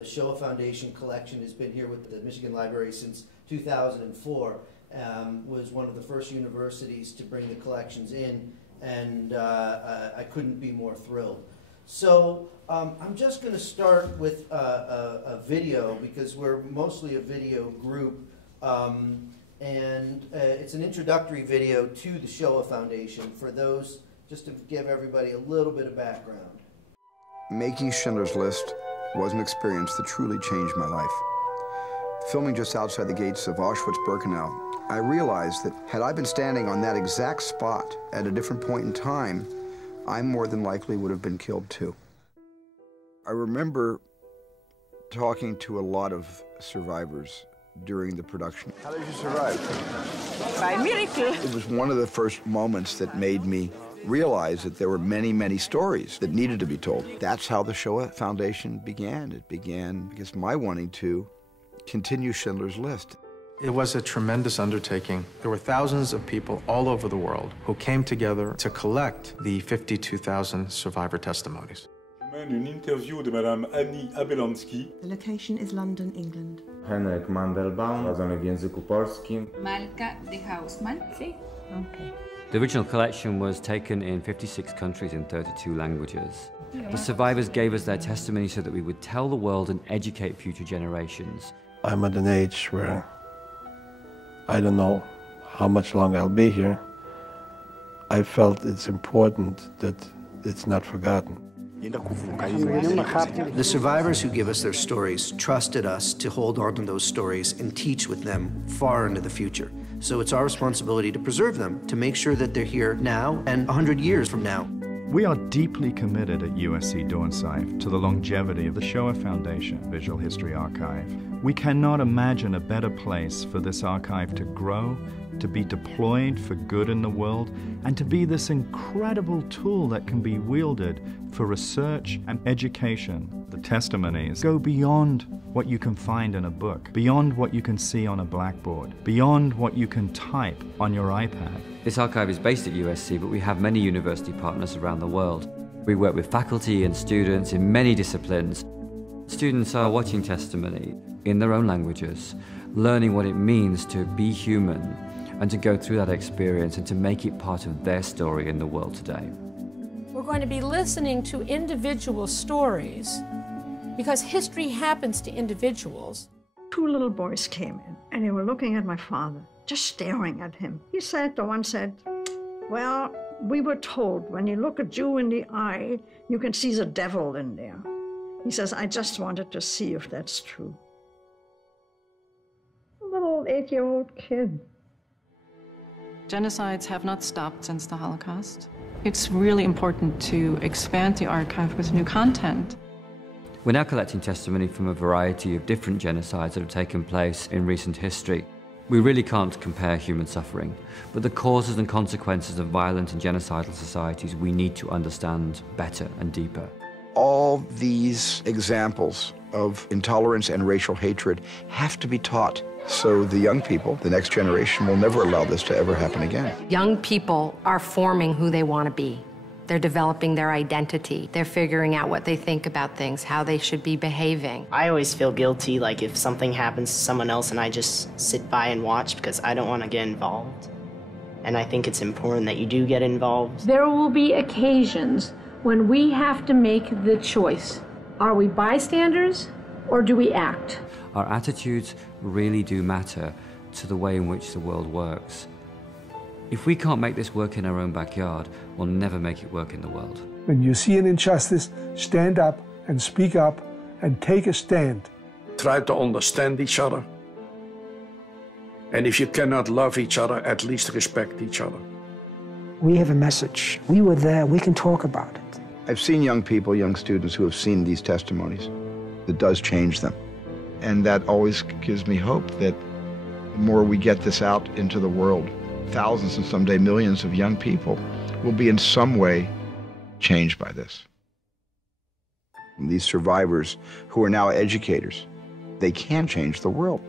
The Shoah Foundation collection has been here with the Michigan Library since 2004. Was one of the first universities to bring the collections in, and I couldn't be more thrilled. So I'm just going to start with a video, because we're mostly a video group, and it's an introductory video to the Shoah Foundation for those, just to give everybody a little bit of background. Making Schindler's List was an experience that truly changed my life. Filming just outside the gates of Auschwitz-Birkenau, I realized that had I been standing on that exact spot at a different point in time, I more than likely would have been killed too. I remember talking to a lot of survivors during the production. How did you survive? By miracle. It was one of the first moments that made me realize that there were many, many stories that needed to be told. That's how the Shoah Foundation began. It began because my wanting to continue Schindler's List. It was a tremendous undertaking. There were thousands of people all over the world who came together to collect the 52,000 survivor testimonies. Une interview de Madame Annie Abelanski. The location is London, England. Henryk Mandelbaum, w języku polskim. Malka de Hausmann. See? Okay. The original collection was taken in 56 countries in 32 languages. The survivors gave us their testimony so that we would tell the world and educate future generations. I'm at an age where I don't know how much longer I'll be here. I felt it's important that it's not forgotten. The survivors who give us their stories trusted us to hold on to those stories and teach with them far into the future. So it's our responsibility to preserve them, to make sure that they're here now and 100 years from now. We are deeply committed at USC Dornsife to the longevity of the Shoah Foundation Visual History Archive. We cannot imagine a better place for this archive to grow, to be deployed for good in the world, and to be this incredible tool that can be wielded for research and education. The testimonies go beyond what you can find in a book, beyond what you can see on a blackboard, beyond what you can type on your iPad. This archive is based at USC, but we have many university partners around the world. We work with faculty and students in many disciplines. Students are watching testimony in their own languages, learning what it means to be human and to go through that experience and to make it part of their story in the world today. We're going to be listening to individual stories because history happens to individuals. Two little boys came in, and they were looking at my father, just staring at him. The one said, well, we were told when you look a Jew in the eye, you can see the devil in there. He says, I just wanted to see if that's true. A little 8-year-old kid. Genocides have not stopped since the Holocaust. It's really important to expand the archive with new content. We're now collecting testimony from a variety of different genocides that have taken place in recent history. We really can't compare human suffering, but the causes and consequences of violent and genocidal societies we need to understand better and deeper. All these examples of intolerance and racial hatred have to be taught, so the young people, the next generation, will never allow this to ever happen again. Young people are forming who they want to be. They're developing their identity. They're figuring out what they think about things, how they should be behaving. I always feel guilty, like if something happens to someone else and I just sit by and watch because I don't want to get involved. And I think it's important that you do get involved. There will be occasions when we have to make the choice. Are we bystanders or do we act? Our attitudes really do matter to the way in which the world works. If we can't make this work in our own backyard, we'll never make it work in the world. When you see an injustice, stand up and speak up and take a stand. Try to understand each other. And if you cannot love each other, at least respect each other. We have a message. We were there. We can talk about it. I've seen young people, young students who have seen these testimonies. It does change them. And that always gives me hope that the more we get this out into the world, thousands and someday millions of young people will be in some way changed by this. And these survivors who are now educators, they can change the world.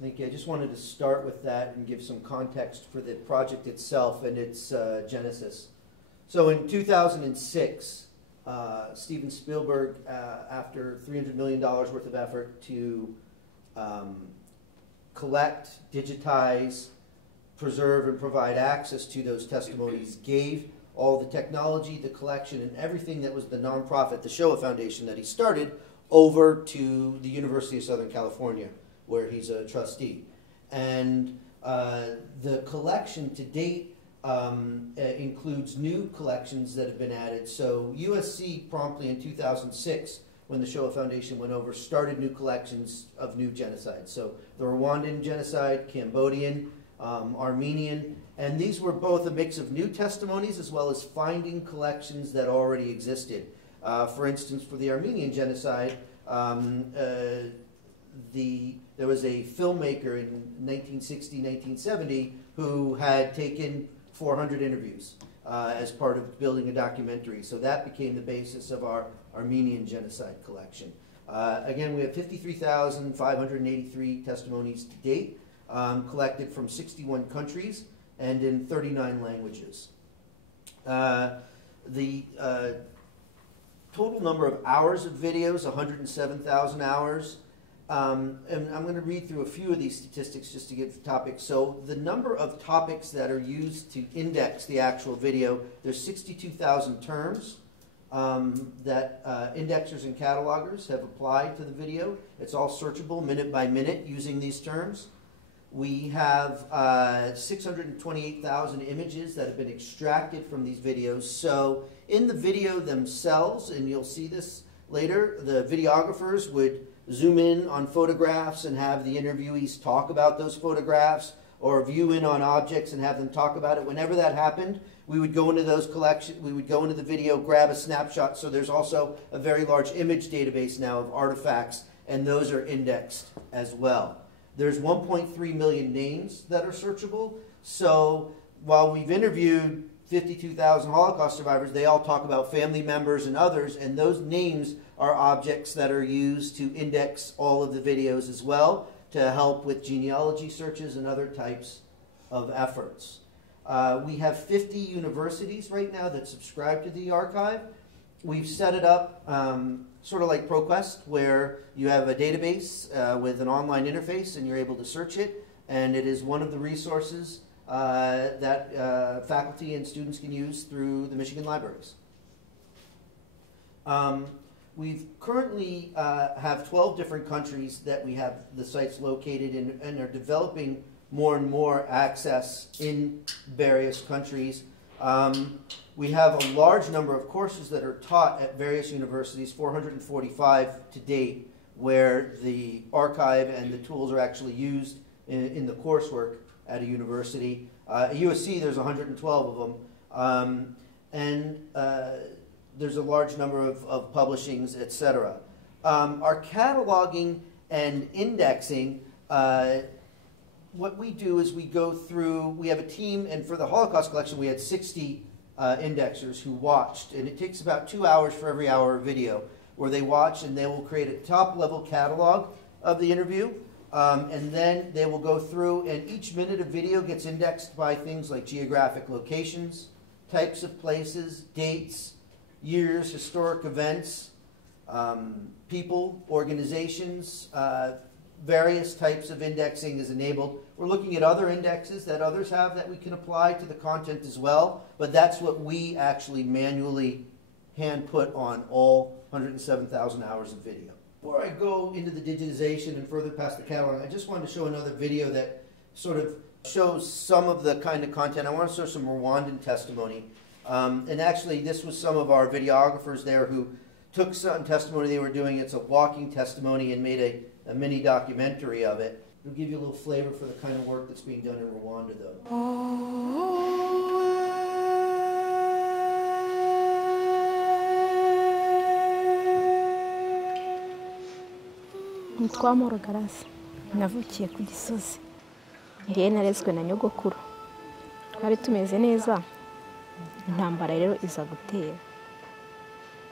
Thank you. I just wanted to start with that and give some context for the project itself and its genesis. So in 2006, Steven Spielberg, after $300 million worth of effort to collect, digitize, preserve, and provide access to those testimonies, gave all the technology, the collection, and everything that was the nonprofit, the Shoah Foundation that he started, over to the University of Southern California, where he's a trustee. And the collection to date includes new collections that have been added. So USC promptly in 2006, when the Shoah Foundation went over, started new collections of new genocides. So the Rwandan genocide, Cambodian, Armenian, and these were both a mix of new testimonies as well as finding collections that already existed. For instance, for the Armenian genocide, there was a filmmaker in 1960, 1970 who had taken 400 interviews as part of building a documentary. So that became the basis of our Armenian genocide collection. Again, we have 53,583 testimonies to date, collected from 61 countries and in 39 languages. The total number of hours of videos, 107,000 hours. And I'm going to read through a few of these statistics just to give topics. So the number of topics that are used to index the actual video, there's 62,000 terms that indexers and catalogers have applied to the video. It's all searchable minute by minute using these terms. We have 628,000 images that have been extracted from these videos. So in the video themselves, and you'll see this later, the videographers would zoom in on photographs and have the interviewees talk about those photographs, or view in on objects and have them talk about it. Whenever that happened, we would go into those collections, we would go into the video, grab a snapshot. So there's also a very large image database now of artifacts, and those are indexed as well. There's 1.3 million names that are searchable. So while we've interviewed 52,000 Holocaust survivors, they all talk about family members and others, and those names are objects that are used to index all of the videos as well, to help with genealogy searches and other types of efforts. We have 50 universities right now that subscribe to the archive. We've set it up sort of like ProQuest, where you have a database with an online interface and you're able to search it, and it is one of the resources that faculty and students can use through the Michigan Libraries. We've currently have 12 different countries that we have the sites located in, and are developing more and more access in various countries. We have a large number of courses that are taught at various universities, 445 to date, where the archive and the tools are actually used in the coursework at a university. At USC, there's 112 of them. There's a large number of publishings, etc. Our cataloging and indexing, what we do is we go through, we have a team, and for the Holocaust collection we had 60 indexers who watched, and it takes about 2 hours for every hour of video, where they watch and they will create a top-level catalog of the interview, and then they will go through, and each minute of video gets indexed by things like geographic locations, types of places, dates, years, historic events, people, organizations, various types of indexing is enabled. We're looking at other indexes that others have that we can apply to the content as well, but that's what we actually manually hand put on all 107,000 hours of video. Before I go into the digitization and further past the catalog, I just wanted to show another video that sort of shows some of the kind of content. I want to show some Rwandan testimony. And actually, this was some of our videographers there who took some testimony they were doing. It's a walking testimony, and made a mini documentary of it. It'll give you a little flavor for the kind of work that's being done in Rwanda, though. Nitwa Morogarasi, navukiye ku Gisozi. Ngiye narezwe na nyogokuru. Twari tumeze neza. Intambara rero iza gutera.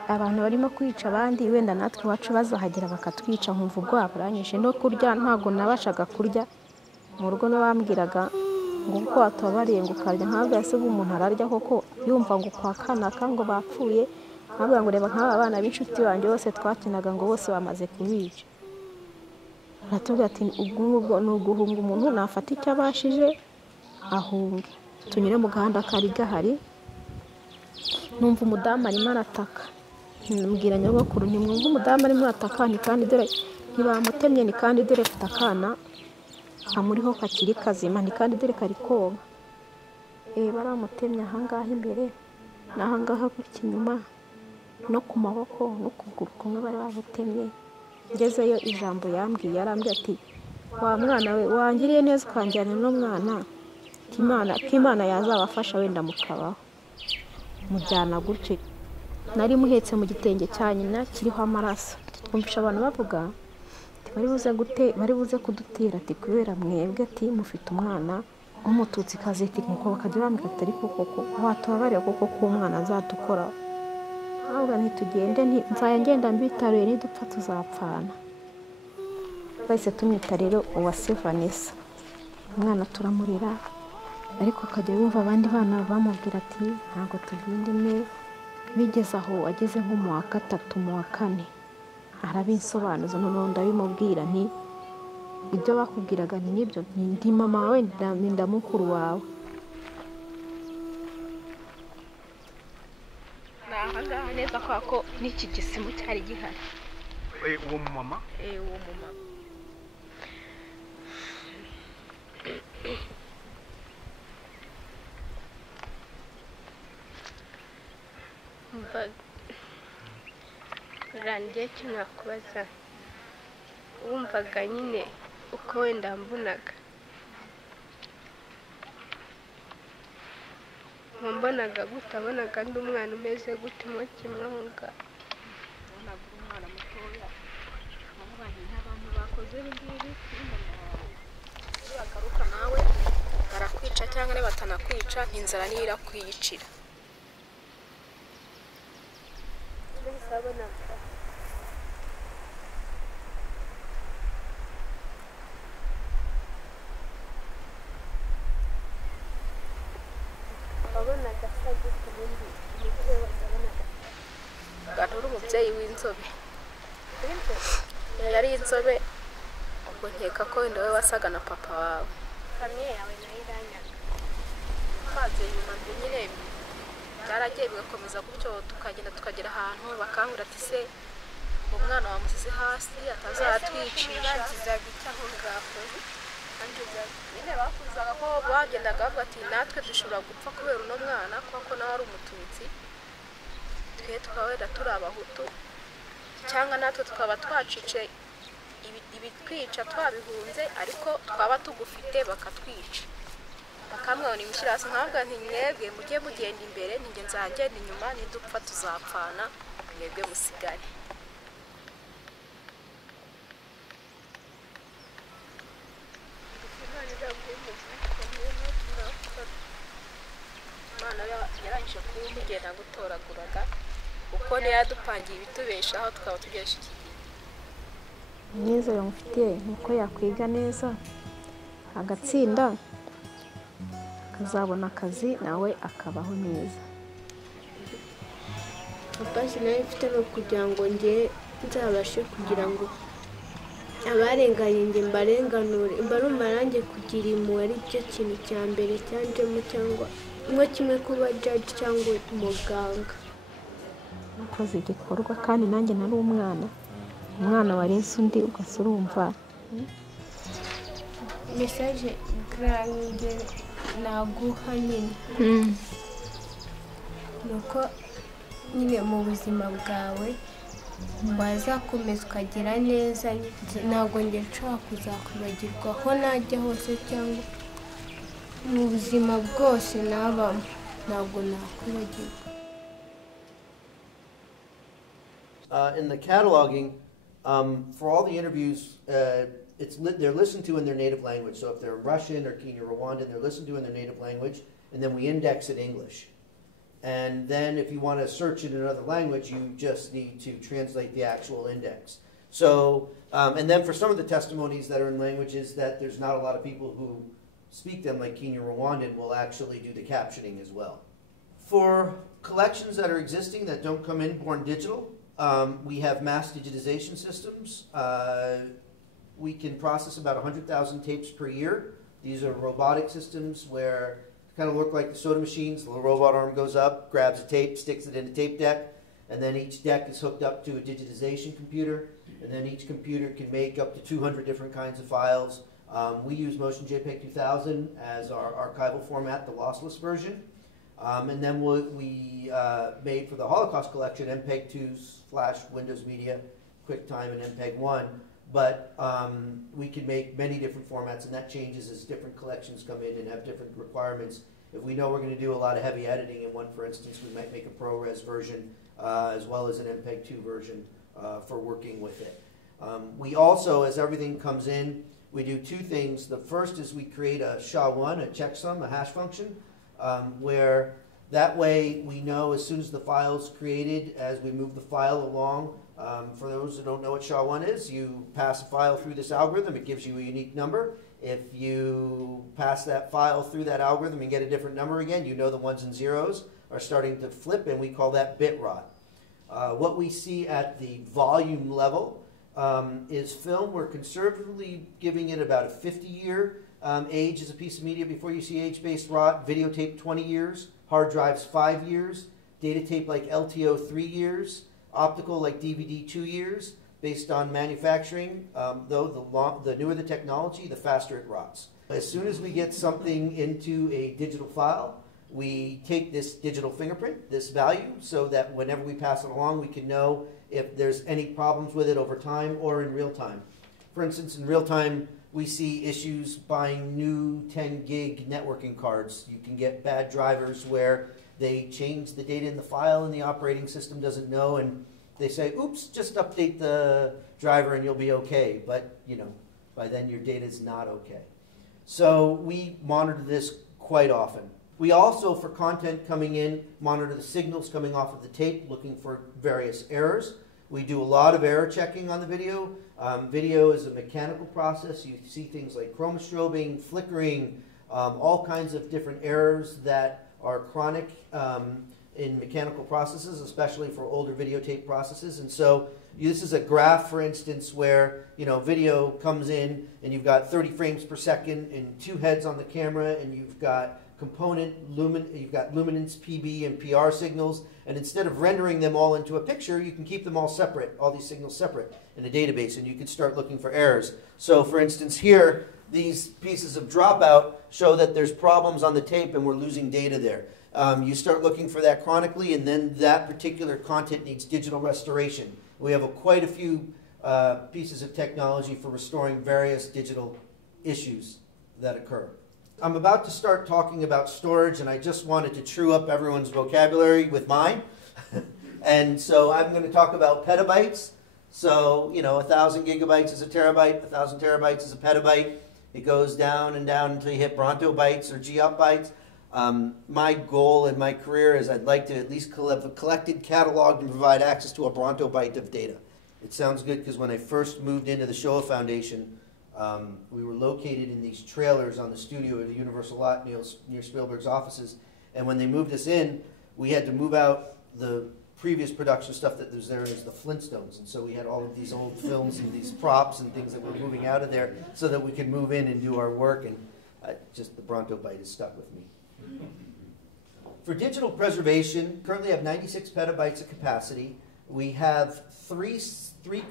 abantu barimo kwica abandi wenda natwe iwacu bazahagera bakatwica nkumva ubwoba buranyishe no kurya ntabwo nabashaga kurya mu rugo n'abambwiraga ngo uko watubabariye ngo ukarya ntabwo ese ubu umuntu ararya koko yumva ngo kwa kanaka ngo bapfuye ntabwo ngo reba nk'aba bana b'inshuti banjye bose twakinaga ngo bose bamaze kubica aratubwira ati ubwo ni uguhunga umuntu nafata icyo abashije ahunge tunyure mu gahanda kari gahari numva umudamu arimo arataka mbwira nyogokuru ntimwumva umudamu arimo arataka ni kandi dore ntibamutemye ni kandi dore afite akana kamuriho kakiri kazima ni kandi dore kari konka baramutemye ahangaha imbere n'ahangaha gutya inyuma no ku maboko n'ukuguru kumwe bari babutemye ngezeyo ijambo yambwiye yarambwiye ati wa mwana we wangiriye neza ukanjyana n'umwana k'Imana yazabafasha wenda mukabaho mujyana gutyo nari muhetse mu gitenge cya nyina kiriho amaraso twumvisha abantu bavuga bari buze kudutera ati kubera mwebwe ati mufite umwana w'umututsi kazi ati nuko bakajya bambwira ati ariko koko watubabarira koko k'umwana azadukoraho ahubwo ntitugende nzaya ngenda mbitaruye nidupfa tuzapfana bahise tumwita rero Uwase Vanessa umwana turamurira ariko akajya yumva abandi bana bamubwira ati ntabwo tugenda imwe bigeze aho ageze nko mu wa gatatu mu wa kane arabinsobanuza noneho ndabimubwira nti ibyo bakubwiraga ni nibyo ndi mama wawe nda mukuru wawe nahangaha neza ko n'iki gisimu cyari gihari uwo mumama uwo mumama rangiye kimwe kubaza wumvaga nyine uko wenda mbonaga mbonaga gutabonaga ndi umwana umeze gute mo kimwe ahunga bonaga umwana mutoya avuga nti n'abantu bakoze ibingibi bagaruka nawe barakwica cyangwa ne batanakwica inzara niyo irakwiyicira wabonaga asabye ku bundi umubyeyi wese wabonaga ganura umubyeyi w'inzobe yari inzobe ubwo nkeka ko wenda we wasaga na papa wawe famiye yawe nayo iranyaga maze nyuma mbi nyine byaragiye bigakomeza gutyo tukagenda tukagera ahantu bakangura ati se umwana wamusize hasi atazatwicisha kizaga icyaho ngaho nyine bakuzaga ko bagendaga bavuga ati natwe dushobora gupfa kubera uno mwana kuko nawe ari umututsi twe tukawenda turi abahutu cyangwa natwe tukaba twacice ibitwica twabihunze ariko twaba tugufite bakatwica bakamwabona imishyira hasi nkavuga nti mwebwe mujye mugenda imbere ninjye nzagenda inyuma nidupfa tuzapfana mwebwe musigare Imana yarangije kumugenda gutoraguraga uko niyo yadupangiye ibitubeshaho tukaba tugejeje iki gihe mwiza yamufitiye nuko yakwiga neza agatsinda akazabona akazi nawe akabaho neza basi nawe mfite no kugira ngo njye nzabashe kugira ngo abarenganye njye mbarenganure mbarumva nanjye kugira impuhwe ari cyo kintu cya mbere cyanjemo cyangwa nko kimwe kuba judge cyangwa umuganga nakoze igikorwa kandi nanjye nari umwana warenze undi ugasa urumva mesaje grande naguha nyine nuko nyine mu buzima bwawe wazakomeza ukagira neza ntabwo njye nshobora kuzakwibagirwa aho najya hose cyangwa mu buzima bwose nabamo ntabwo nakwibagirwa. In the cataloging, for all the interviews, they're listened to in their native language. So if they're Russian or Kenya, Rwandan, they're listened to in their native language, and then we index in English. And then if you want to search it in another language, you just need to translate the actual index. So, and then for some of the testimonies that are in languages that there's not a lot of people who speak them, like Kenya Rwandan, will actually do the captioning as well. For collections that are existing that don't come in born digital, we have mass digitization systems. We can process about 100,000 tapes per year. These are robotic systems where kind of look like the soda machines. The little robot arm goes up, grabs a tape, sticks it in a tape deck, and then each deck is hooked up to a digitization computer, and then each computer can make up to 200 different kinds of files. We use Motion JPEG 2000 as our archival format, the lossless version. And then we made for the Holocaust collection MPEG 2s, Flash, Windows Media, QuickTime, and MPEG 1. But we can make many different formats, and that changes as different collections come in and have different requirements. If we know we're going to do a lot of heavy editing in one, for instance, we might make a ProRes version as well as an MPEG 2 version for working with it. We also, as everything comes in, we do two things. The first is we create a SHA-1, a checksum, a hash function, where that way we know as soon as the file is created, as we move the file along. For those who don't know what SHA-1 is, you pass a file through this algorithm, it gives you a unique number. If you pass that file through that algorithm and get a different number again, you know the ones and zeros are starting to flip, and we call that bit rot. What we see at the volume level is film. We're conservatively giving it about a 50-year age as a piece of media before you see age-based rot. Videotape 20 years, hard drives 5 years, data tape like LTO 3 years, optical like DVD 2 years, based on manufacturing. Though the newer the technology, the faster it rots. As soon as we get something into a digital file, we take this digital fingerprint, this value, so that whenever we pass it along, we can know if there's any problems with it over time or in real time. For instance, in real time, we see issues buying new 10 gig networking cards. You can get bad drivers where they change the data in the file and the operating system doesn't know, and they say, oops, just update the driver and you'll be okay. But, you know, by then your data is not okay. So we monitor this quite often. We also, for content coming in, monitor the signals coming off of the tape, looking for various errors. We do a lot of error checking on the video. Video is a mechanical process. You see things like chromostrobing, flickering, all kinds of different errors that are chronic in mechanical processes, especially for older videotape processes. And so this is a graph, for instance, where video comes in and you've got 30 frames per second and 2 heads on the camera, and you've got you've got luminance, PB, and PR signals, and instead of rendering them all into a picture, you can keep them all separate, all these signals separate in a database, and you can start looking for errors. So for instance here, these pieces of dropout show that there's problems on the tape and we're losing data there. You start looking for that chronically, and then that particular content needs digital restoration. We have quite a few pieces of technology for restoring various digital issues that occur. I'm about to start talking about storage, and I just wanted to true up everyone's vocabulary with mine. And so I'm going to talk about petabytes. So, 1,000 gigabytes is a terabyte, 1,000 terabytes is a petabyte. It goes down and down until you hit brontobytes or geop bytes. My goal in my career is I'd like to at least have a collected, cataloged, and provide access to a brontobyte of data. It sounds good because when I first moved into the Shoah Foundation, we were located in these trailers on the studio at the Universal Lot near Spielberg's offices. And when they moved us in, we had to move out the previous production stuff that was there as the Flintstones. And so we had all of these old films and these props and things that were moving out of there so that we could move in and do our work. And just the brontobyte is stuck with me. For digital preservation, currently have 96 petabytes of capacity. We have three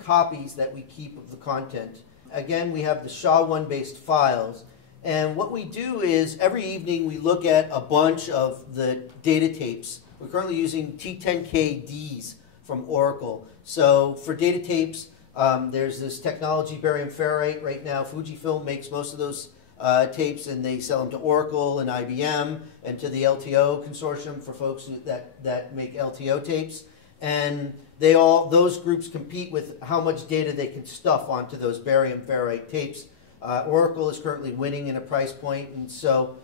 copies that we keep of the content. Again, we have the SHA-1 based files. And what we do is every evening we look at a bunch of the data tapes. We're currently using T10KDs from Oracle. So for data tapes, there's this technology, barium ferrite. Right now, Fujifilm makes most of those tapes, and they sell them to Oracle and IBM and to the LTO consortium for folks that make LTO tapes. And those groups compete with how much data they can stuff onto those barium ferrite tapes. Oracle is currently winning in a price point, and so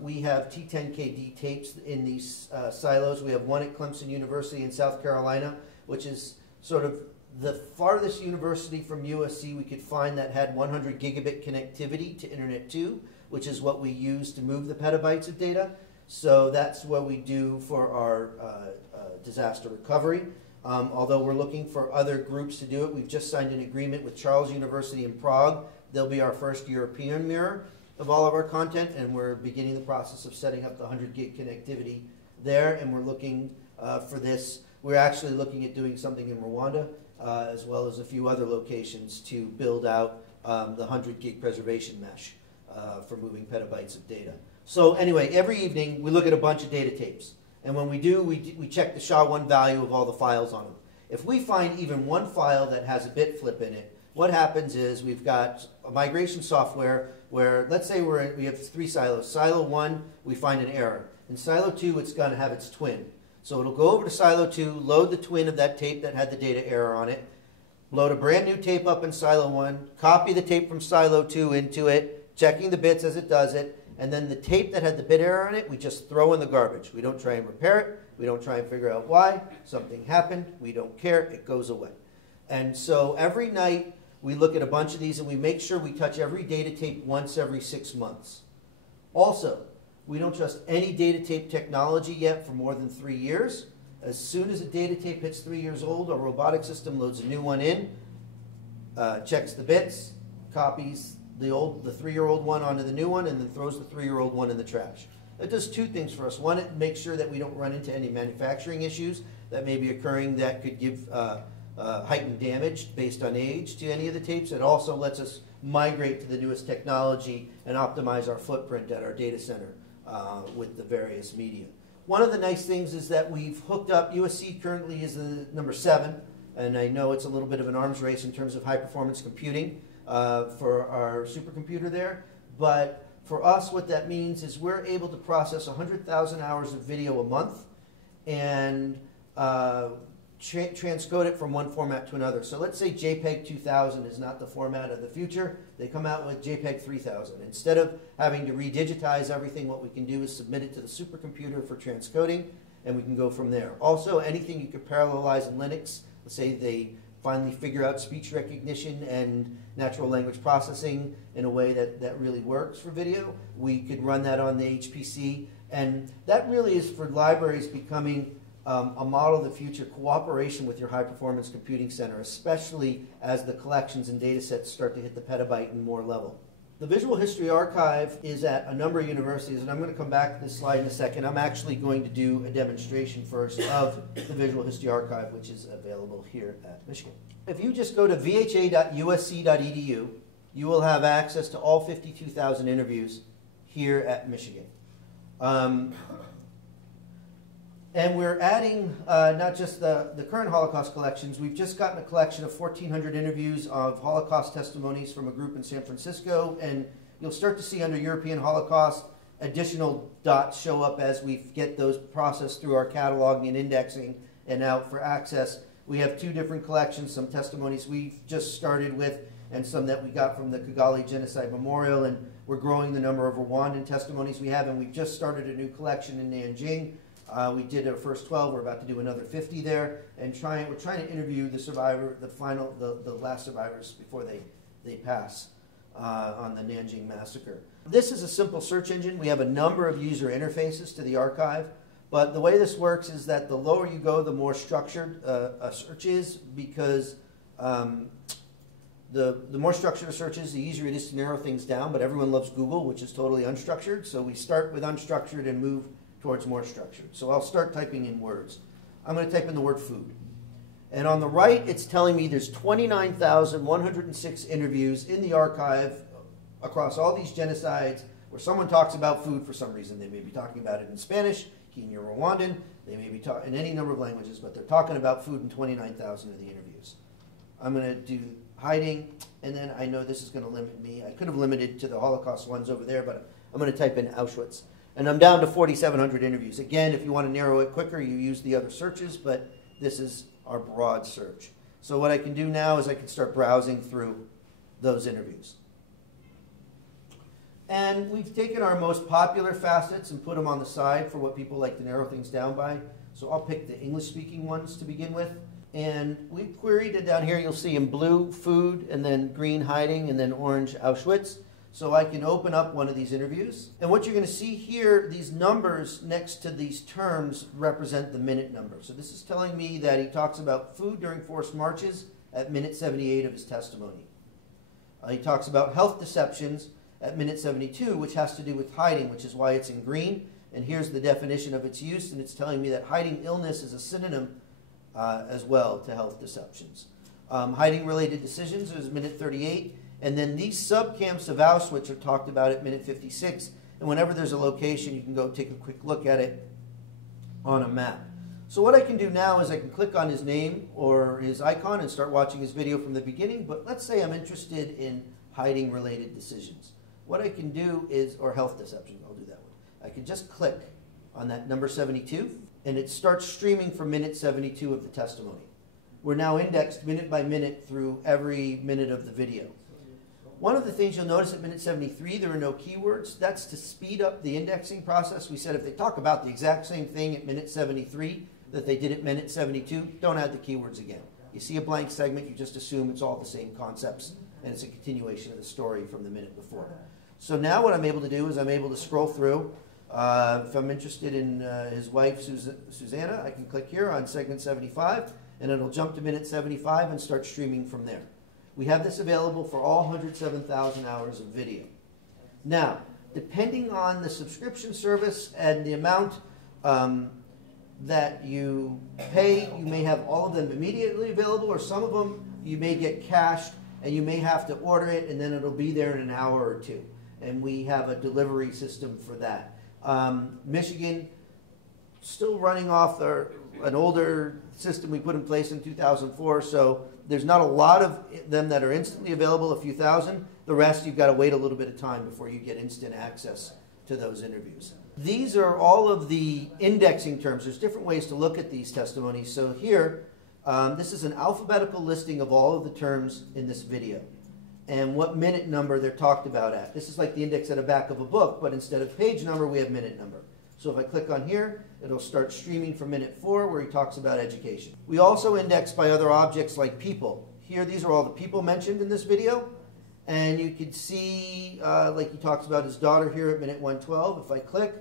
We have T10KD tapes in these silos. We have one at Clemson University in South Carolina, which is sort of the farthest university from USC we could find that had 100 gigabit connectivity to Internet 2, which is what we use to move the petabytes of data. So that's what we do for our disaster recovery. Although we're looking for other groups to do it, we've just signed an agreement with Charles University in Prague. They'll be our first European mirror of all of our content, and we're beginning the process of setting up the 100 gig connectivity there, and we're looking for this. We're actually looking at doing something in Rwanda, as well as a few other locations to build out the 100 gig preservation mesh for moving petabytes of data. So anyway, every evening we look at a bunch of data tapes. And when we do, we check the SHA-1 value of all the files on them. If we find even one file that has a bit flip in it, what happens is we've got a migration software where, let's say we have 3 silos. Silo 1, we find an error. In Silo 2, it's going to have its twin. So it'll go over to Silo 2, load the twin of that tape that had the data error on it, load a brand new tape up in Silo 1, copy the tape from Silo 2 into it, checking the bits as it does it, and then the tape that had the bit error on it, we just throw in the garbage. We don't try and repair it. We don't try and figure out why. Something happened. We don't care. It goes away. And so every night we look at a bunch of these and we make sure we touch every data tape once every 6 months. Also, we don't trust any data tape technology yet for more than 3 years. As soon as a data tape hits 3 years old, our robotic system loads a new one in, checks the bits, copies the 3-year-old one onto the new one, and then throws the 3-year-old one in the trash. It does 2 things for us. One, it makes sure that we don't run into any manufacturing issues that may be occurring that could give heightened damage based on age to any of the tapes. It also lets us migrate to the newest technology and optimize our footprint at our data center with the various media. One of the nice things is that we've hooked up, USC currently is the number 7, and I know it's a little bit of an arms race in terms of high performance computing for our supercomputer there, but for us what that means is we're able to process 100,000 hours of video a month and transcode it from one format to another. So let's say JPEG 2000 is not the format of the future. They come out with JPEG 3000. Instead of having to redigitize everything, what we can do is submit it to the supercomputer for transcoding, and we can go from there. Also, anything you could parallelize in Linux, let's say they finally figure out speech recognition and natural language processing in a way that really works for video, we could run that on the HPC. And that really is for libraries becoming a model of the future, cooperation with your high-performance computing center, especially as the collections and data sets start to hit the petabyte and more level. The Visual History Archive is at a number of universities, and I'm going to come back to this slide in a second. I'm actually going to do a demonstration first of the Visual History Archive, which is available here at Michigan. If you just go to vha.usc.edu, you will have access to all 52,000 interviews here at Michigan. And we're adding not just the current Holocaust collections, we've just gotten a collection of 1,400 interviews of Holocaust testimonies from a group in San Francisco, and you'll start to see under European Holocaust additional dots show up as we get those processed through our cataloging and indexing and out for access. We have 2 different collections, some testimonies we've just started with and some that we got from the Kigali Genocide Memorial, and we're growing the number of Rwandan testimonies we have, and we've just started a new collection in Nanjing. We did our first 12. We're about to do another 50 there, and we're trying to interview the survivor, the last survivors before they pass on the Nanjing massacre. This is a simple search engine. We have a number of user interfaces to the archive, but the way this works is that the lower you go, the more structured a search is, because the more structured a search is, the easier it is to narrow things down. But everyone loves Google, which is totally unstructured, so we start with unstructured and move towards more structured. So I'll start typing in words. I'm going to type in the word food. And on the right, it's telling me there's 29,106 interviews in the archive across all these genocides where someone talks about food for some reason. They may be talking about it in Spanish, Kenya, Rwandan. They may be talking in any number of languages, but they're talking about food in 29,000 of the interviews. I'm going to do hiding, and then I know this is going to limit me. I could have limited to the Holocaust ones over there, but I'm going to type in Auschwitz. And I'm down to 4,700 interviews. Again, if you want to narrow it quicker, you use the other searches, but this is our broad search. So what I can do now is I can start browsing through those interviews. And we've taken our most popular facets and put them on the side for what people like to narrow things down by. So I'll pick the English-speaking ones to begin with. And we've queried it down here. You'll see in blue, food, and then green, hiding, and then orange, Auschwitz. So I can open up one of these interviews. And what you're going to see here, these numbers next to these terms represent the minute number. So this is telling me that he talks about food during forced marches at minute 78 of his testimony. He talks about health deceptions at minute 72, which has to do with hiding, which is why it's in green. And here's the definition of its use, and it's telling me that hiding illness is a synonym as well to health deceptions. Hiding related decisions is minute 38. And then these sub-camps of Auschwitz are talked about at minute 56. And whenever there's a location, you can go take a quick look at it on a map. So what I can do now is I can click on his name or his icon and start watching his video from the beginning. But let's say I'm interested in hiding-related decisions. What I can do is, or health deception, I'll do that one. I can just click on that number 72, and it starts streaming from minute 72 of the testimony. We're now indexed minute by minute through every minute of the video. One of the things you'll notice at minute 73, there are no keywords. That's to speed up the indexing process. We said if they talk about the exact same thing at minute 73 that they did at minute 72, don't add the keywords again. You see a blank segment, you just assume it's all the same concepts, and it's a continuation of the story from the minute before. So now what I'm able to do is I'm able to scroll through. If I'm interested in his wife, Susanna, I can click here on segment 75, and it'll jump to minute 75 and start streaming from there. We have this available for all 107,000 hours of video. Now, depending on the subscription service and the amount that you pay, you may have all of them immediately available, or some of them you may get cached and you may have to order it and then it'll be there in an hour or two. And we have a delivery system for that. Michigan, still running off an older system we put in place in 2004, so there's not a lot of them that are instantly available, a few thousand. The rest, you've got to wait a little bit of time before you get instant access to those interviews. These are all of the indexing terms. There's different ways to look at these testimonies. So here, this is an alphabetical listing of all of the terms in this video and what minute number they're talked about at. This is like the index at the back of a book, but instead of page number, we have minute number. So if I click on here, it'll start streaming from minute 4 where he talks about education. We also index by other objects like people. Here, these are all the people mentioned in this video. And you can see, like he talks about his daughter here at minute 112. If I click,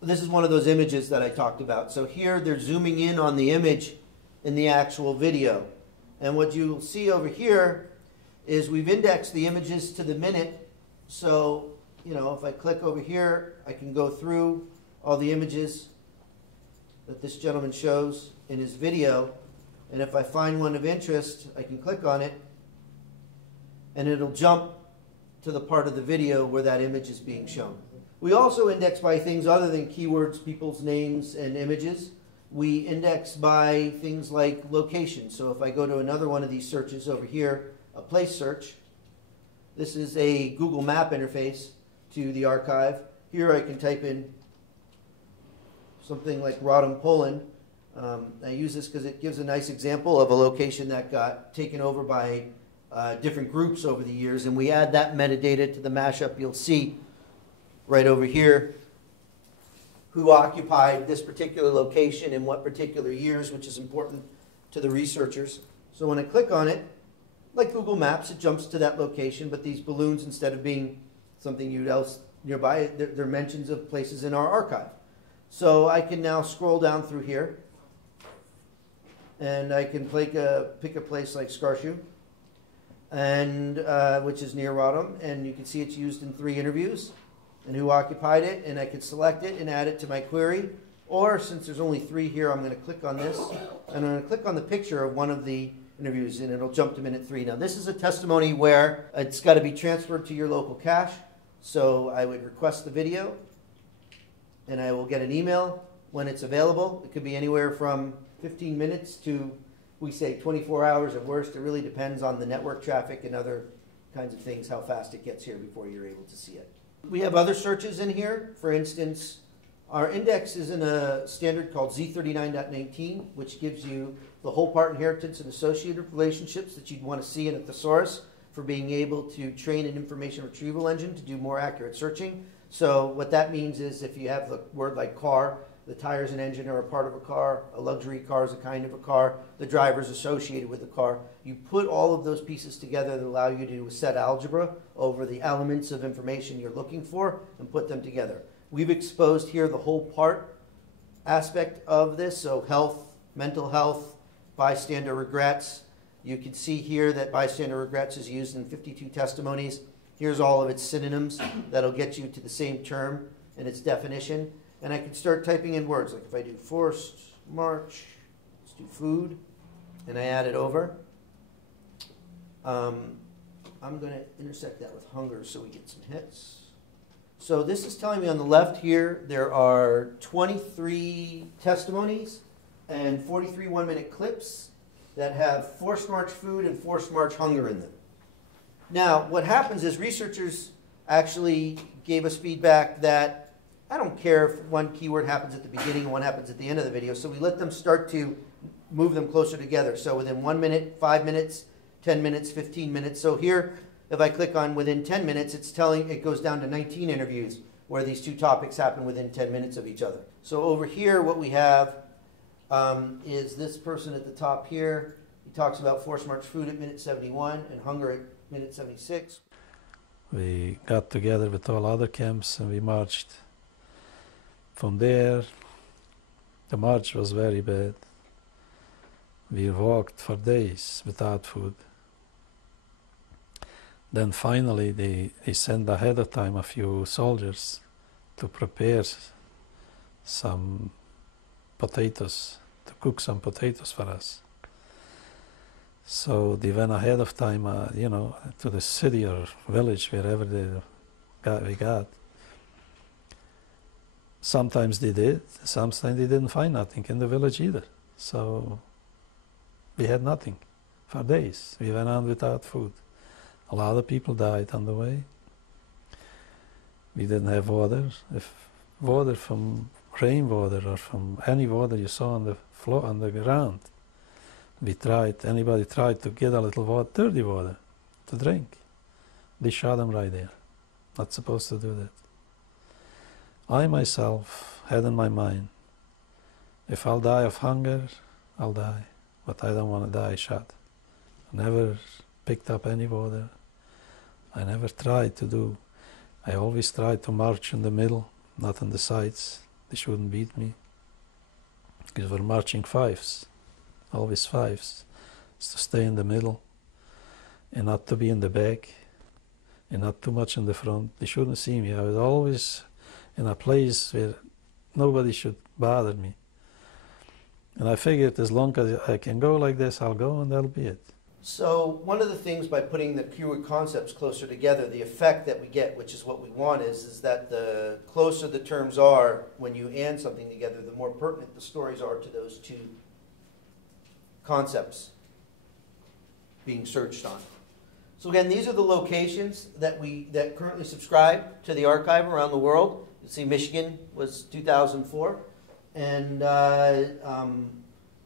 this is one of those images that I talked about. So here, they're zooming in on the image in the actual video. And what you'll see over here is we've indexed the images to the minute. So, you know, if I click over here, I can go through all the images that this gentleman shows in his video. And if I find one of interest, I can click on it, and it'll jump to the part of the video where that image is being shown. We also index by things other than keywords, people's names, and images. We index by things like location. So if I go to another one of these searches over here, a place search, this is a Google Map interface to the archive. Here I can type in something like Rodham, Poland. I use this because it gives a nice example of a location that got taken over by different groups over the years, and we add that metadata to the mashup. You'll see right over here who occupied this particular location in what particular years, which is important to the researchers. So when I click on it, like Google Maps, it jumps to that location, but these balloons, instead of being something else nearby, they're mentions of places in our archive. So I can now scroll down through here, and I can pick a place like Skarshu, and which is near Rodham, and you can see it's used in 3 interviews, and who occupied it, and I can select it and add it to my query. Or since there's only 3 here, I'm going to click on this, and I'm going to click on the picture of one of the interviews, and it'll jump to minute 3. Now this is a testimony where it's got to be transferred to your local cache, so I would request the video, and I will get an email when it's available. It could be anywhere from 15 minutes to, we say, 24 hours at worst. It really depends on the network traffic and other kinds of things, how fast it gets here before you're able to see it. We have other searches in here. For instance, our index is in a standard called Z39.19, which gives you the whole part inheritance and associated relationships that you'd want to see in a thesaurus. for being able to train an information retrieval engine to do more accurate searching. So what that means is if you have the word like car, the tires and engine are a part of a car, a luxury car is a kind of a car, the driver's associated with the car. You put all of those pieces together that allow you to do a set algebra over the elements of information you're looking for and put them together. We've exposed here the whole part aspect of this, so health, mental health, bystander regrets. You can see here that bystander regrets is used in 52 testimonies. Here's all of its synonyms that'll get you to the same term and its definition. And I can start typing in words, like if I do forced march, let's do food, and I add it over. I'm going to intersect that with hunger so we get some hits. So this is telling me on the left here, there are 23 testimonies and 43 one-minute clips that have forced march food and forced march hunger in them. Now, what happens is researchers actually gave us feedback that I don't care if one keyword happens at the beginning and one happens at the end of the video, so we let them start to move them closer together. So within 1 minute, 5 minutes, 10 minutes, 15 minutes. So here, if I click on within 10 minutes, it's telling, it goes down to 19 interviews where these two topics happen within 10 minutes of each other. So over here, what we have is this person at the top here. He talks about forced march food at minute 71 and hunger at minute 76. We got together with all other camps and we marched. From there, the march was very bad. We walked for days without food. Then finally they sent ahead of time a few soldiers to prepare some potatoes, to cook some potatoes for us. So they went ahead of time, you know, to the city or village, wherever we got. Sometimes they did, sometimes they didn't find nothing in the village either. So we had nothing for days. We went on without food. A lot of people died on the way. We didn't have water. If water from rainwater or from any water you saw on the floor, on the ground, we tried, anybody tried to get a little water, dirty water, to drink. They shot them right there. Not supposed to do that. I myself had in my mind, if I'll die of hunger, I'll die. But I don't want to die shot. I never picked up any water. I never tried to do. I always tried to march in the middle, not on the sides. They shouldn't beat me. Because we're marching fives, always fives. It's to stay in the middle and not to be in the back and not too much in the front. They shouldn't see me. I was always in a place where nobody should bother me. And I figured as long as I can go like this, I'll go and that'll be it. So one of the things by putting the keyword concepts closer together, the effect that we get, which is what we want, is that the closer the terms are when you and something together, the more pertinent the stories are to those two concepts being searched on. So again, these are the locations that currently subscribe to the archive around the world. You see Michigan was 2004. And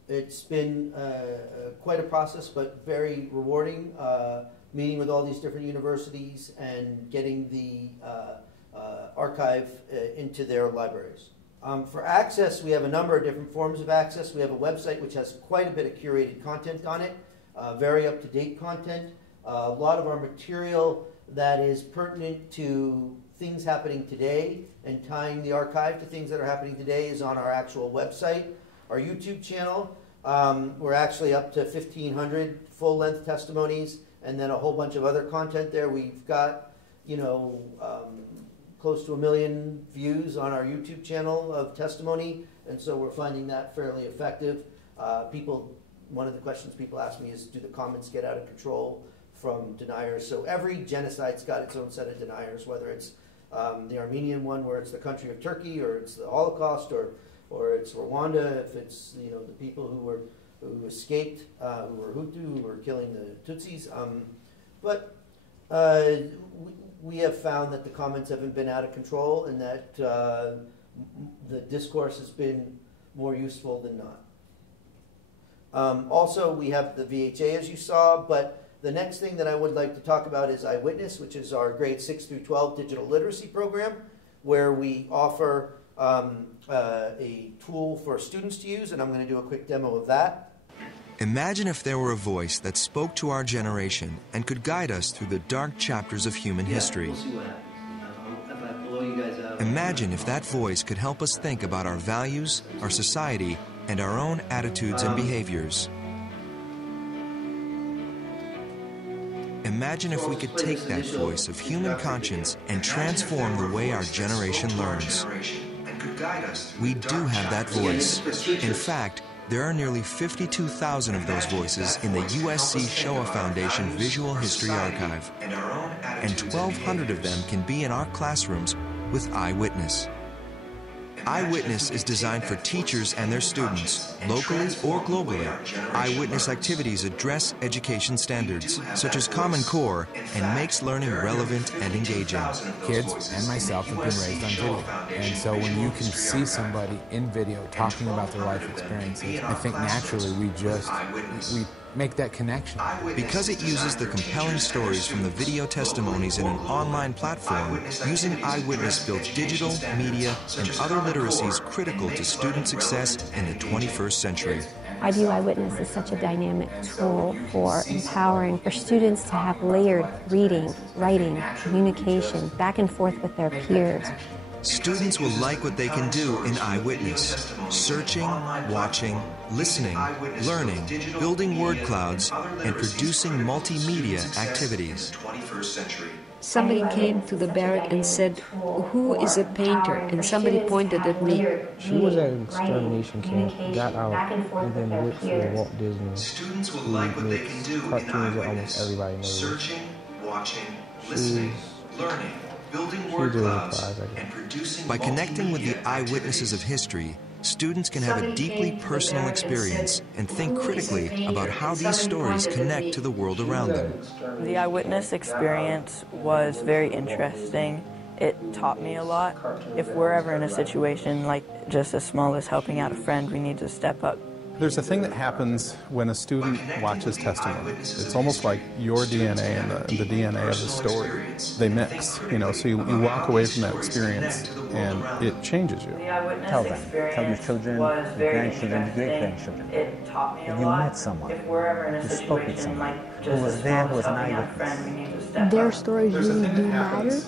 it's been quite a process, but very rewarding, meeting with all these different universities and getting the archive into their libraries. For access, we have a number of different forms of access. We have a website which has quite a bit of curated content on it, very up-to-date content. A lot of our material that is pertinent to things happening today and tying the archive to things that are happening today is on our actual website. Our YouTube channel, we're actually up to 1,500 full-length testimonies and then a whole bunch of other content there. We've got, you know, close to 1 million views on our YouTube channel of testimony, and so we're finding that fairly effective. One of the questions people ask me is, do the comments get out of control from deniers? So every genocide's got its own set of deniers, whether it's the Armenian one where it's the country of Turkey, or it's the Holocaust, or it's Rwanda, if it's, you know, the people who escaped, who were Hutu, who were killing the Tutsis. But we have found that the comments haven't been out of control and that the discourse has been more useful than not. Also, we have the VHA, as you saw, but The next thing that I would like to talk about is Eyewitness, which is our grade 6 through 12 digital literacy program, where we offer a tool for students to use, and I'm going to do a quick demo of that. Imagine if there were a voice that spoke to our generation and could guide us through the dark chapters of human history. We'll see what happens. If I blow you guys out. Imagine if that voice could help us think about our values, our society, and our own attitudes and behaviors. Imagine if we could take that voice of human conscience and transform the way our generation learns. We do have that voice. In fact, there are nearly 52,000 of those voices in the USC Shoah Foundation Visual History Archive, and 1,200 of them can be in our classrooms with Eyewitness. Eyewitness is designed for teachers and their students, locally or globally. Eyewitness activities address education standards, such as Common Core, and makes learning relevant and engaging. Kids and myself have been raised on video, and so when you can see somebody in video talking about their life experiences, I think naturally we make that connection. Because it uses the compelling stories from the video testimonies in an online platform, using Eyewitness builds digital, media, and other literacies critical to student success in the 21st century. I view Eyewitness as such a dynamic tool for empowering for students to have layered reading, writing, communication, back and forth with their peers. Students will like what they can do in Eyewitness: searching, watching, listening, learning, building word clouds, and producing multimedia activities. Somebody came to the barrack and said, "Who is a painter?" And somebody pointed at me. She was at an extermination camp, got out, and then worked for Walt Disney. Students will like what they can do in Eyewitness: searching, watching, listening, learning, building word clouds, and producing. By connecting with the eyewitnesses of history, students can have a deeply personal experience and think critically about how these stories connect to the world around them. The Eyewitness experience was very interesting. It taught me a lot. If we're ever in a situation like just as small as helping out a friend, we need to step up. There's a thing that happens when a student watches testimony. It's almost like your DNA and the DNA of the story, they mix, so you walk away from that experience and it changes you. Tell them, tell your children, your grandchildren, your great-grandchildren. If you met someone, you spoke with someone who was there, who was an eyewitness. Their stories really do matter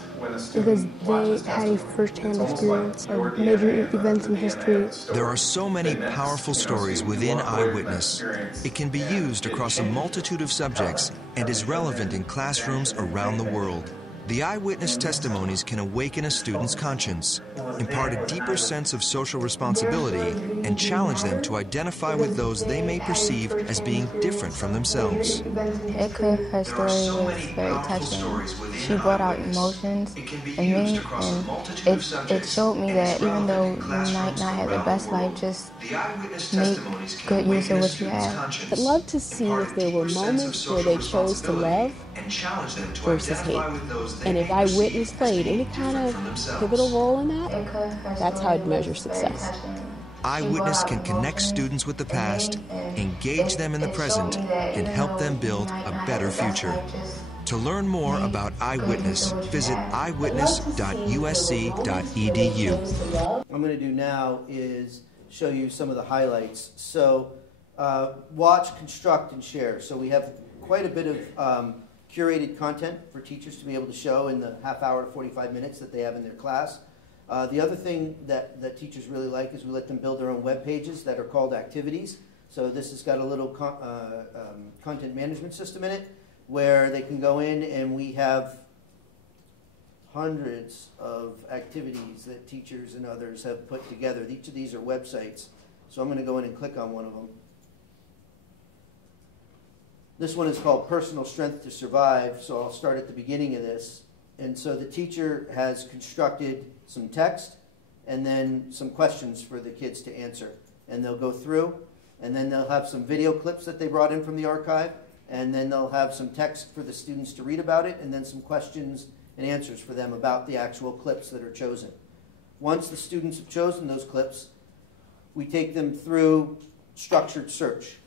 because they had a first-hand experience of major events in history. There are so many powerful stories within Eyewitness. It can be used across a multitude of subjects and is relevant in classrooms around the world. The eyewitness testimonies can awaken a student's conscience, impart a deeper sense of social responsibility, and challenge them to identify with those they may perceive as being different from themselves. Her story was very touching. She brought out emotions in me, and it showed me that even though you might not have the best life, just make good use of what you have. I'd love to see if there were moments where they chose to love versus hate. And if Eyewitness played any kind of pivotal role in that, that's how I'd measure success. Eyewitness can connect students with the past, engage them in the present, and help them build a better future. To learn more about Eyewitness, visit eyewitness.usc.edu. What I'm going to do now is show you some of the highlights. So watch, construct, and share. So we have quite a bit of curated content for teachers to be able to show in the half hour to 45 minutes that they have in their class. The other thing that teachers really like is we let them build their own web pages that are called activities. So this has got a little content management system in it where they can go in, and we have hundreds of activities that teachers and others have put together. Each of these are websites. So I'm going to go in and click on one of them. This one is called Personal Strength to Survive, so I'll start at the beginning of this. And so the teacher has constructed some text and then some questions for the kids to answer. And they'll go through, and then they'll have some video clips that they brought in from the archive, and then they'll have some text for the students to read about it, and then some questions and answers for them about the actual clips that are chosen. Once the students have chosen those clips, we take them through structured search.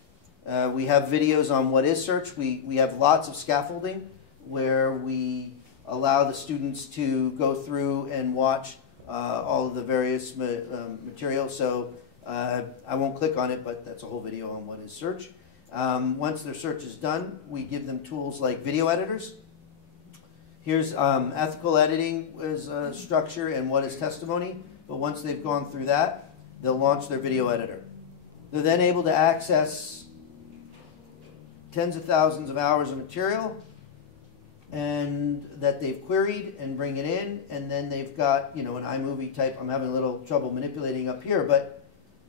We have videos on what is search. We have lots of scaffolding where we allow the students to go through and watch all of the various materials. So I won't click on it, but that's a whole video on what is search. Once their search is done, we give them tools like video editors. Here's ethical editing as a structure and what is testimony. But once they've gone through that, they'll launch their video editor. They're then able to access tens of thousands of hours of material and that they've queried and bring it in, and then they've got, you know, an iMovie type. I'm having a little trouble manipulating up here, but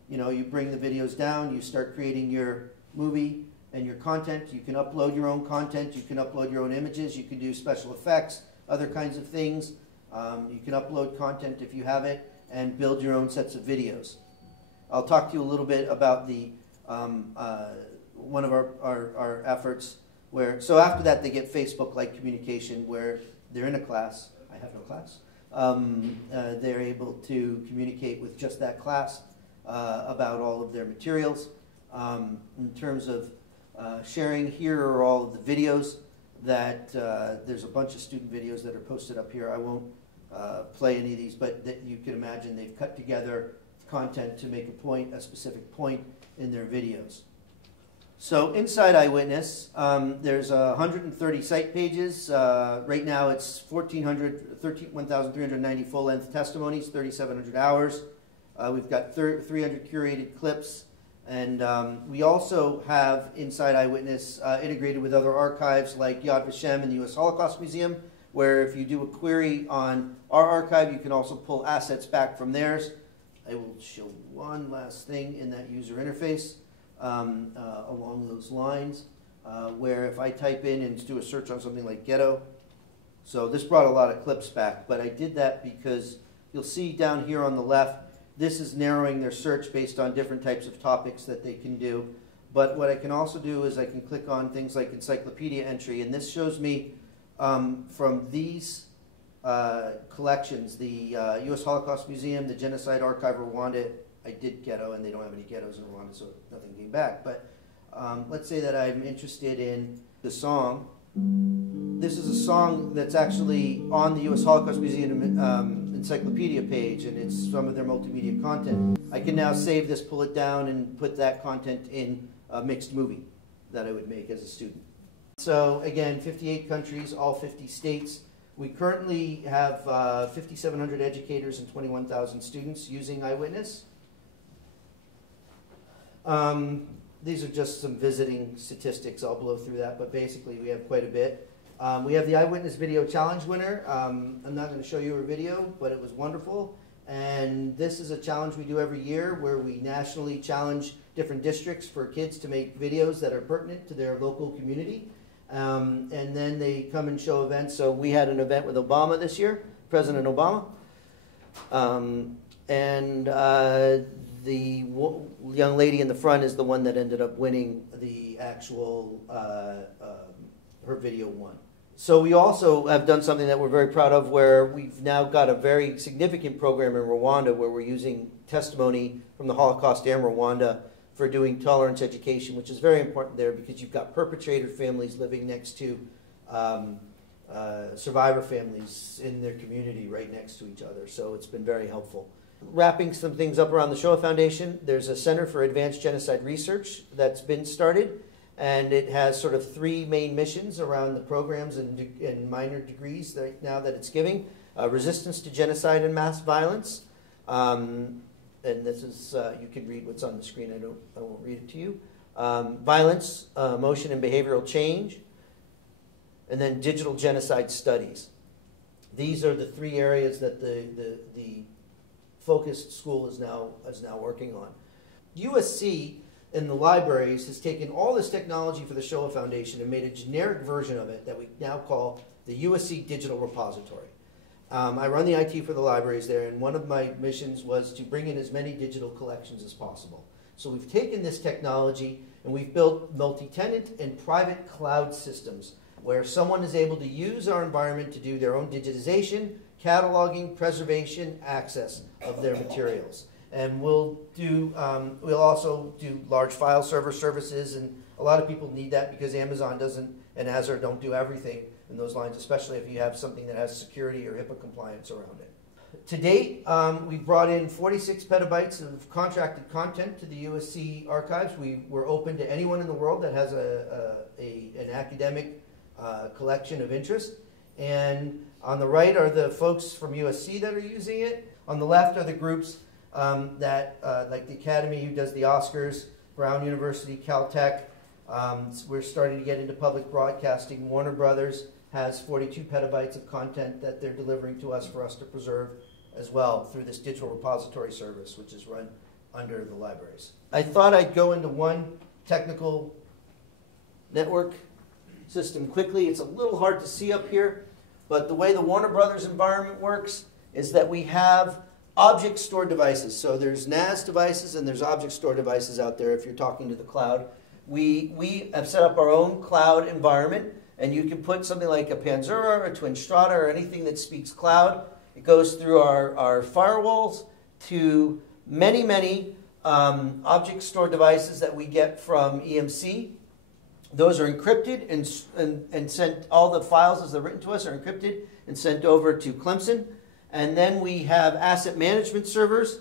you know, you bring the videos down, you start creating your movie and your content. You can upload your own content, you can upload your own images, you can do special effects, other kinds of things. You can upload content if you have it and build your own sets of videos. I'll talk to you a little bit about the one of our efforts where, so after that they get Facebook-like communication where they're in a class. I have no class. They're able to communicate with just that class about all of their materials. In terms of sharing, here are all of the videos that there's a bunch of student videos that are posted up here. I won't play any of these, but that you can imagine they've cut together content to make a point, a specific point in their videos. So inside Eyewitness, there's 130 site pages. Right now it's 1,390 full-length testimonies, 3,700 hours. We've got 300 curated clips. And we also have inside Eyewitness integrated with other archives like Yad Vashem and the U.S. Holocaust Museum, where if you do a query on our archive, you can also pull assets back from theirs. I will show one last thing in that user interface along those lines, where if I type in and do a search on something like ghetto, so this brought a lot of clips back, but I did that because you'll see down here on the left, this is narrowing their search based on different types of topics that they can do. But what I can also do is I can click on things like encyclopedia entry, and this shows me from these collections, the U.S. Holocaust Museum, the Genocide Archive Rwanda. I did ghetto, and they don't have any ghettos in Rwanda, so nothing came back. But let's say that I'm interested in the song. This is a song that's actually on the U.S. Holocaust Museum encyclopedia page, and it's some of their multimedia content. I can now save this, pull it down, and put that content in a mixed movie that I would make as a student. So again, 58 countries, all 50 states. We currently have 5,700 educators and 21,000 students using Eyewitness. These are just some visiting statistics. I'll blow through that, but basically we have quite a bit. We have the Eyewitness Video Challenge winner. I'm not going to show you her video, but it was wonderful. And this is a challenge we do every year where we nationally challenge different districts for kids to make videos that are pertinent to their local community. And then they come and show events. So we had an event with Obama this year, President Obama. The young lady in the front is the one that ended up winning the actual, her video won. So we also have done something that we're very proud of, where we've now got a very significant program in Rwanda where we're using testimony from the Holocaust and Rwanda for doing tolerance education, which is very important there because you've got perpetrator families living next to survivor families in their community right next to each other. So it's been very helpful. Wrapping some things up around the Shoah Foundation, there's a Center for Advanced Genocide Research that's been started, and it has sort of three main missions around the programs and minor degrees right now that it's giving. Resistance to genocide and mass violence. And this is, you can read what's on the screen, I won't read it to you. Violence, emotion, and behavioral change. And then digital genocide studies. These are the three areas that the focused school is now working on. USC in the libraries has taken all this technology for the Shoah Foundation and made a generic version of it that we now call the USC Digital Repository. I run the IT for the libraries there, and one of my missions was to bring in as many digital collections as possible. So we've taken this technology and we've built multi-tenant and private cloud systems where someone is able to use our environment to do their own digitization, cataloging, preservation, access of their materials. And we'll also do large file server services, and a lot of people need that because Amazon doesn't and Azure don't do everything in those lines, especially if you have something that has security or HIPAA compliance around it. To date, we've brought in 46 petabytes of contracted content to the USC archives. We're open to anyone in the world that has an academic collection of interest. And on the right are the folks from USC that are using it. On the left are the groups like the Academy, who does the Oscars, Brown University, Caltech. We're starting to get into public broadcasting. Warner Brothers has 42 petabytes of content that they're delivering to us for us to preserve as well through this digital repository service, which is run under the libraries. I thought I'd go into one technical network system quickly. It's a little hard to see up here, but the way the Warner Brothers environment works is that we have object store devices. So there's NAS devices and there's object store devices out there if you're talking to the cloud. We have set up our own cloud environment, and you can put something like a Panzura or a Twin Strata or anything that speaks cloud. It goes through our firewalls to many object store devices that we get from EMC. Those are encrypted and sent, all the files as they're written to us are encrypted and sent over to Clemson. And then we have asset management servers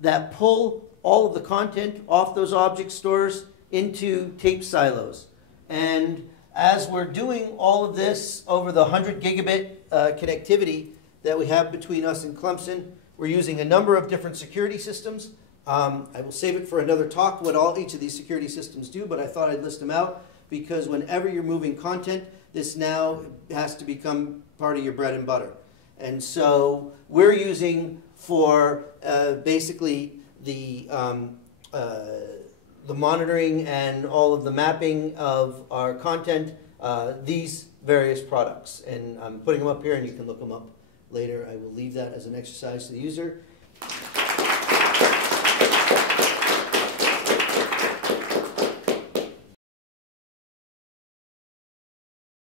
that pull all of the content off those object stores into tape silos. And as we're doing all of this over the 100 gigabit connectivity that we have between us and Clemson, we're using a number of different security systems. I will save it for another talk what each of these security systems do, but I thought I'd list them out because whenever you're moving content, this now has to become part of your bread and butter. And so we're using for basically the monitoring and all of the mapping of our content, these various products. And I'm putting them up here and you can look them up later. I will leave that as an exercise to the user.